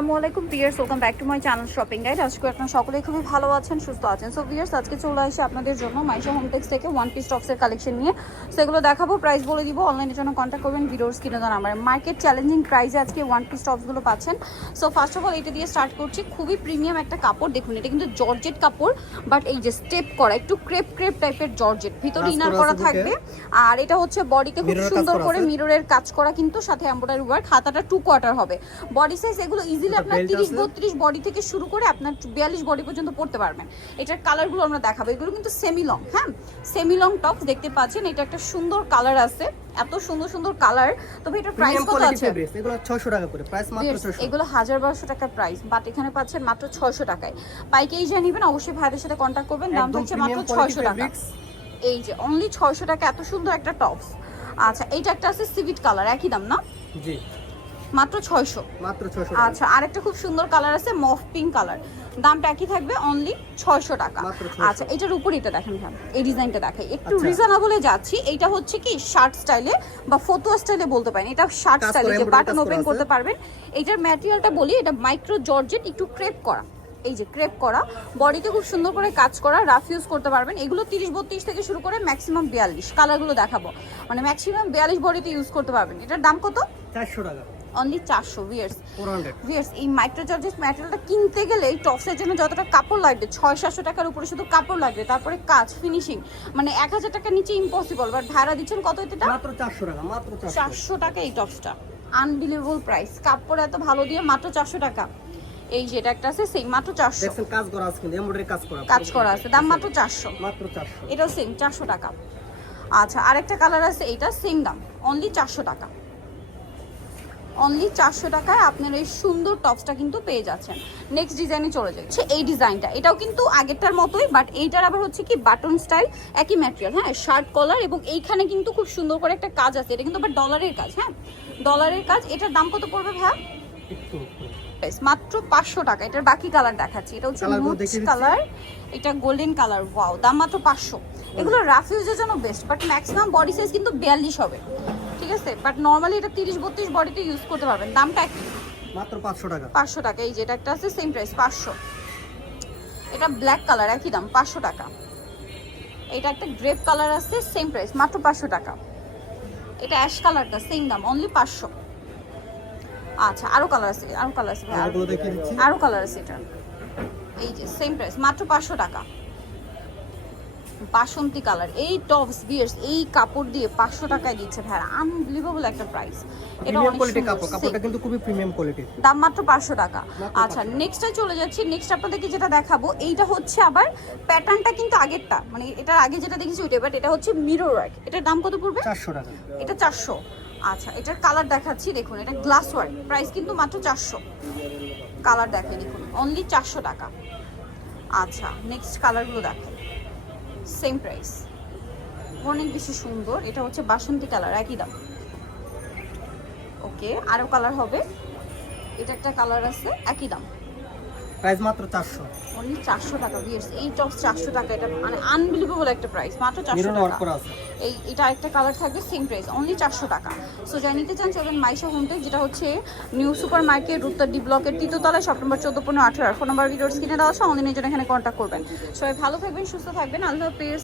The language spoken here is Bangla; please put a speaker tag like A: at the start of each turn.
A: আসসালামু আলাইকুম viewers welcome back to my channel shopping guide আজকে আপনারা সকলেই খুবই ভালো আছেন সুস্থ আছেন। সো ভিয়ার্স আজকে চলে আসি আপনাদের জন্য মাইশা হোমটেক্স থেকে ওয়ান পিস টপসের কালেকশন নিয়ে। সেগুলো দেখাবো প্রাইস বলে দিব অনলাইনের জন্য কন্ট্যাক্ট করবেন ভিডিওর স্ক্রিনে দেন আমার মার্কেট চ্যালেঞ্জিং প্রাইসে আজকে ওয়ান পিস টপসগুলো পাচ্ছেন। সো ফার্স্ট অফ অল এটা দিয়ে স্টার্ট করছি। খুবই প্রিমিয়াম একটা কাপড়। দেখুন এটা কিন্তু জর্জেট কাপড় বাট এই যে স্টেপ করা একটু ক্রেপ ক্রেপ টাইপের জর্জেট। ভিতরে ইনার
B: করা।
A: থাকবে। আর এটা হচ্ছে বডিতে খুব সুন্দর
B: করে।
A: মিররের কাজ করা কিন্তু সাথে এমব্রয়ডারি ওয়ার্ক হাতাটা টু কোয়ার্টার হবে। বডি সাইজ এগুলো ইজিলি আপনার তিরিশ বত্রিশ বডি থেকে শুরু করে আপনার বিয়াল্লিশ বডি পর্যন্ত পড়তে পারবেন। এটার কালারগুলো আমরা দেখাবো। এগুলো কিন্তু সেমি লং হ্যাঁ? সেমি লং টপস দেখতে পাচ্ছেন। এটা একটা সুন্দর কালার আছে। এত সুন্দর সুন্দর কালার তবে এটার প্রাইস কত আছে?
B: এগুলো 600 টাকা করে। প্রাইস মাত্র 600
A: এগুলো হাজার বারোশো টাকার প্রাইস বাট এখানে পাচ্ছেন মাত্র ছয়শো টাকায়। পাইকারি যা নেবেন অবশ্যই ভাইদের সাথে কন্ট্যাক্ট করবেন। দাম হচ্ছে মাত্র
B: প্রিমিয়াম কোয়ালিটি
A: ছয়শো টাকা। এই যে অনলি ছয়শো টাকা এত সুন্দর একটা টপস আচ্ছা এইটা একটা আছে সিভিট কালার একই দাম না?
B: জি।
A: মাত্র ছয়শো।
B: মাত্র 600 টাকা।
A: আচ্ছা আরেকটা খুব সুন্দর কালার আছে মফ পিঙ্ক কালার দামটা একই থাকবে অনলি ছয়শো টাকা। আচ্ছা এটার উপর এটা দেখেন ভাই এই ডিজাইনটা দেখাই একটু
B: আচ্ছা।
A: রিজনেবলে যাচ্ছি এটা হচ্ছে কি শার্ট স্টাইলে বা ফতুয়া স্টাইলে বলতে পারেন। এটা শার্ট স্টাইলে যে বাটন ওপেন করতে পারবেন। এইটার ম্যাটেরিয়ালটা বলি এটা মাইক্রো জর্জেট একটু ক্রেপ করা। এই যে ক্রেপ করা। বডিতে খুব সুন্দর করে কাজ করা রাফ ইউজ করতে পারবেন। এগুলো তিরিশ বত্রিশ থেকে শুরু করে ম্যাক্সিমাম বিয়াল্লিশ। কালারগুলো দেখাবো। মানে ম্যাক্সিমাম বিয়াল্লিশ বডিতে ইউজ করতে পারবেন। এটার দাম কত?
B: 400 টাকা।
A: অনলি চারশো ভিয়ার্স
B: 400
A: ভিয়ার্স এই মাইক্রোজর্জেস ম্যাটেরিয়ালটা কিনতে গেলে এই টপসের জন্য যতটা কাপড় লাগবে ছয় সাতশো টাকার উপরে শুধু কাপড় লাগবে তারপরে কাজ ফিনিশিং মানে এক হাজার টাকার নিচে ইম্পসিবল বাট ভাড়া দিচ্ছেন কত এটা
B: মাত্র 400 টাকা মাত্র
A: চারশো। টাকা এই টপসটা আনবিলিভেবল প্রাইস কাপড় এত ভালো দিয়ে মাত্র চারশো টাকা। এই যেটা একটা আছে সেই মাত্র চারশো।
B: কাজ করা আছে কিন্তু এমব্রয়ডারি কাজ করা
A: কাজ করা আছে দাম মাত্র চারশো।
B: মাত্র 400
A: এটাও সেম চারশো টাকা। আচ্ছা আরেকটা কালার আছে এইটা সেম দাম অনলি চারশো টাকা। অনলি চারশো টাকায় আপনার এই সুন্দর টপসটা কিন্তু পেয়ে যাচ্ছেন। নেক্সট ডিজাইনে চলে যাচ্ছে এই ডিজাইনটা এটাও কিন্তু আগেরটার মতোই বাট এইটার আবার হচ্ছে কি বাটন স্টাইল একই ম্যাটেরিয়াল হ্যাঁ শার্ট কলার এবং এইখানে কিন্তু খুব সুন্দর করে একটা কাজ আছে। এটা কিন্তু আবার ডলারের কাজ হ্যাঁ? ডলারের কাজ এটার দাম কত পড়বে ভাইয়া?
B: একটু
A: মাত্র পাঁচশো টাকা। এটার বাকি কালার দেখাচ্ছি। এটা হচ্ছে মুচ কালার এটা গোল্ডেন কালার ওয়াও দাম মাত্র পাঁচশো। এগুলো রাফ ইউজের জন্য best but maximum body size কিন্তু বিয়াল্লিশ হবে। আছে বাট নর্মালি এটা তিরিশ বত্রিশ বডিতে ইউজ করতে পারবেন। দামটা একই।
B: মাত্র 500 টাকা।
A: পাঁচশো টাকা এই যেটা একটা আছে সেম প্রাইস পাঁচশো। এটা ব্ল্যাক কালার একই দাম পাঁচশো টাকা। এটা একটা গ্রেপ কালার আছে সেম প্রাইস মাত্র পাঁচশো টাকা। এটা অ্যাশ কালারটা সেম দাম অনলি পাঁচশো। আচ্ছা আরও কালার আছে আরও কালার আছে আরও কালার আছে এটা। এই যে সেম প্রাইস মাত্র পাঁচশো টাকা। বাসন্তী কালার এই টপস বিয়ার্স এই কাপড় দিয়ে পাঁচশো টাকায় দিচ্ছে ভাই আনবিলিভেবল একটা প্রাইস এটা অনেক
B: কোয়ালিটি কাপড় কাপড়টা কিন্তু খুবই প্রিমিয়াম কোয়ালিটি
A: দাম মাত্র পাঁচশো টাকা। আচ্ছা নেক্সটে চলে যাচ্ছি নেক্সট আপনাদেরকে যেটা দেখাবো এইটা হচ্ছে আবার প্যাটার্নটা কিন্তু আগেরটা। মানে এটার আগে যেটা দেখেছি ওইটা বাট এটা হচ্ছে মিরর ওয়ার্ক এটার দাম কত পড়বে?
B: 400 টাকা।
A: এটা চারশো। আচ্ছা এটার কালার দেখাচ্ছি দেখুন এটা গ্লাস ওয়ার্ক প্রাইস কিন্তু মাত্র চারশো। কালার দেখে দেখুন অনলি চারশো টাকা। আচ্ছা নেক্সট কালারগুলো সেম প্রাইস অনেক বেশি সুন্দর। এটা হচ্ছে বাসন্তী কালার একই দাম। ওকে আরও কালার হবে। এটা একটা কালার আছে, একই দাম।
B: প্রাইস মাত্র 400
A: অনলি চারশো টাকা ভিয়ার্স এই টপস চারশো টাকা এটা মানে আনবিলিভেবল একটা প্রাইস মাত্র চারশো
B: মিরর ওয়ার্ক
A: টাকা এই এটা একটা কালার থাকবে সেম প্রাইস অনলি চারশো টাকা। সো যাই নিতে চান চলেন মাইশা হোমটেক যেটা হচ্ছে নিউ সুপার মার্কেট রুত্তর ডি ব্লকের তৃতীয়তলায় শপ নম্বর চোদ্দ পনেরো আঠারো। ফোন নাম্বার ভিডিওস কিনে দেওয়া আছে অনলাইনের জন্য এখানে কন্ট্যাক্ট করবেন। সবাই ভালো থাকবেন সুস্থ থাকবেন। আল্লাহ হাফিজ।